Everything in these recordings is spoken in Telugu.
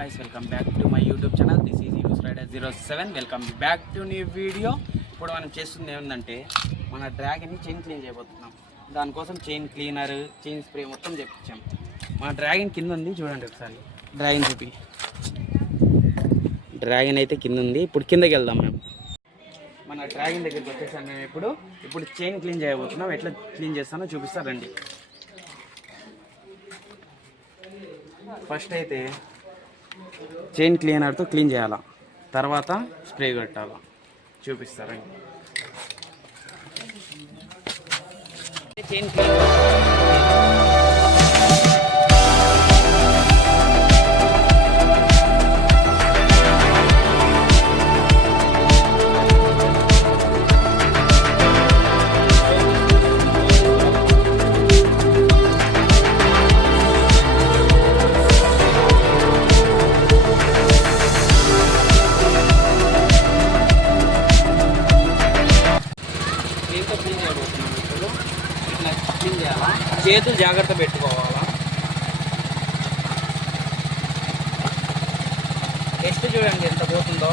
guys, welcome back to my YouTube channel. This is EuSrider07. Welcome back to new video. ఇప్పుడు మనం చేస్తుంది ఏంటంటే మన డ్రాగన్ ని చైన్ క్లీన్ చేయబోతున్నాం. దానికోసం చైన్ క్లీనర్, చైన్ స్ప్రే మొత్తం తెప్పించాం. మన డ్రాగన్ కింద ఉంది, చూడండి ఒకసారి. డ్రాగన్ చూపి. డ్రాగన్ అయితే కింద ఉంది. ఇప్పుడు కిందకి వెళ్దాం. మేము మన డ్రాగన్ దగ్గరికి వచ్చేసాం. మేము ఇప్పుడు చైన్ క్లీన్ చేయబోతున్నాం. ఎట్లా క్లీన్ చేస్తానో చూపిస్తా రండి. ఫస్ట్ అయితే చైన్ క్లీనర్తో క్లీన్ చేయాలా, తర్వాత స్ప్రే కొట్టాలా, చూపిస్తారండి. చైన్ క్లీన్ చేతులు జాగ్రత్త పెట్టుకోవాలా. టెస్ట్ చూడండి ఎంత పోతుందో.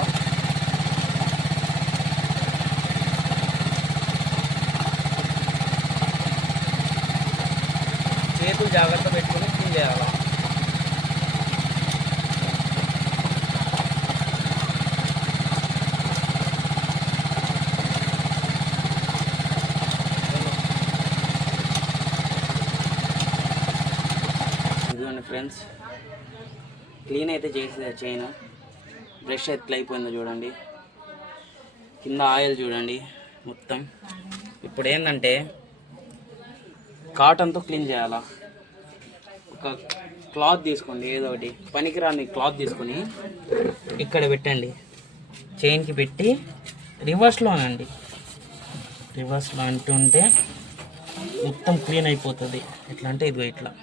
చేతులు జాగ్రత్త పెట్టుకుని క్లీన్ చేయాలా. ఫ్రెండ్స్, క్లీన్ అయితే చేసేది చైన్. బ్రష్ ఎట్లా అయిపోయిందో చూడండి, కింద ఆయిల్ చూడండి మొత్తం. ఇప్పుడు ఏంటంటే కాటన్తో క్లీన్ చేయాలా. ఒక క్లాత్ తీసుకోండి, ఏదో ఒకటి పనికిరాని క్లాత్ తీసుకొని ఇక్కడ పెట్టండి, చైన్కి పెట్టి రివర్స్లో అనండి. రివర్స్లో అంటుంటే మొత్తం క్లీన్ అయిపోతుంది. ఎట్లా అంటే ఇదిగో ఇట్లా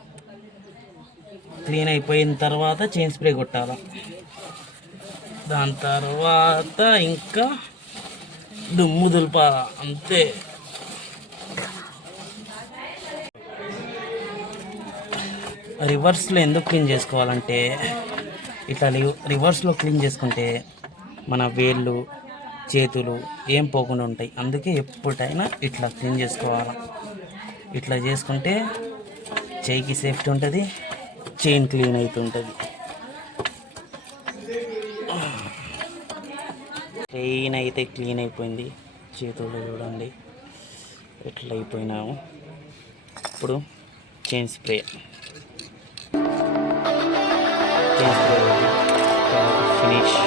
క్లీన్ అయిపోయిన తర్వాత చైన్ స్ప్రే కొట్టాలి. దాని తర్వాత ఇంకా దుమ్ము దులపాల, అంతే. రివర్స్లో ఎందుకు క్లీన్ చేసుకోవాలంటే ఇట్లా రివర్స్లో క్లీన్ చేసుకుంటే మన వేళ్ళు, చేతులు ఏం పోకుండా ఉంటాయి. అందుకే ఎప్పుడైనా ఇట్లా క్లీన్ చేసుకోవాలి. ఇట్లా చేసుకుంటే చేయికి సేఫ్టీ ఉంటుంది, చైన్ క్లీన్ అవుతుంటుంది. చైన్ అయితే క్లీన్ అయిపోయింది. చేతులు చూడండి ఎట్లా అయిపోయినాము. ఇప్పుడు చైన్ స్ప్రే ఫినిష్.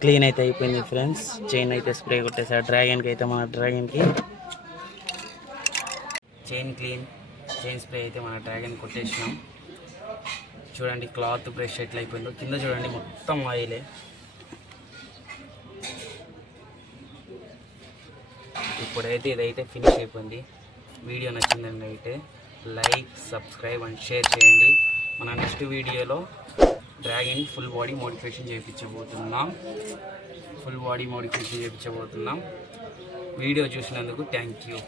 క్లీన్ అయితే అయిపోయింది ఫ్రెండ్స్. చైన్ అయితే స్ప్రే కొట్టేసారు డ్రాగన్కి. అయితే మన డ్రాగన్కి చైన్ స్ప్రే అయితే మన డ్రాగన్ కొట్టేసినాం. చూడండి క్లాత్ బ్రష్ ఎట్లా అయిపోయిందో. కింద చూడండి మొత్తం ఆయిలే. ఇప్పుడైతే ఇదైతే ఫినిష్ అయిపోయింది. వీడియో నచ్చిందండి అయితే లైక్, సబ్స్క్రైబ్ అండ్ షేర్ చేయండి. మన నెక్స్ట్ వీడియోలో డ్రాగన్ ఫుల్ బాడీ మోడిఫికేషన్ చేయించబోతున్నాం. వీడియో చూసినందుకు థ్యాంక్ యూ.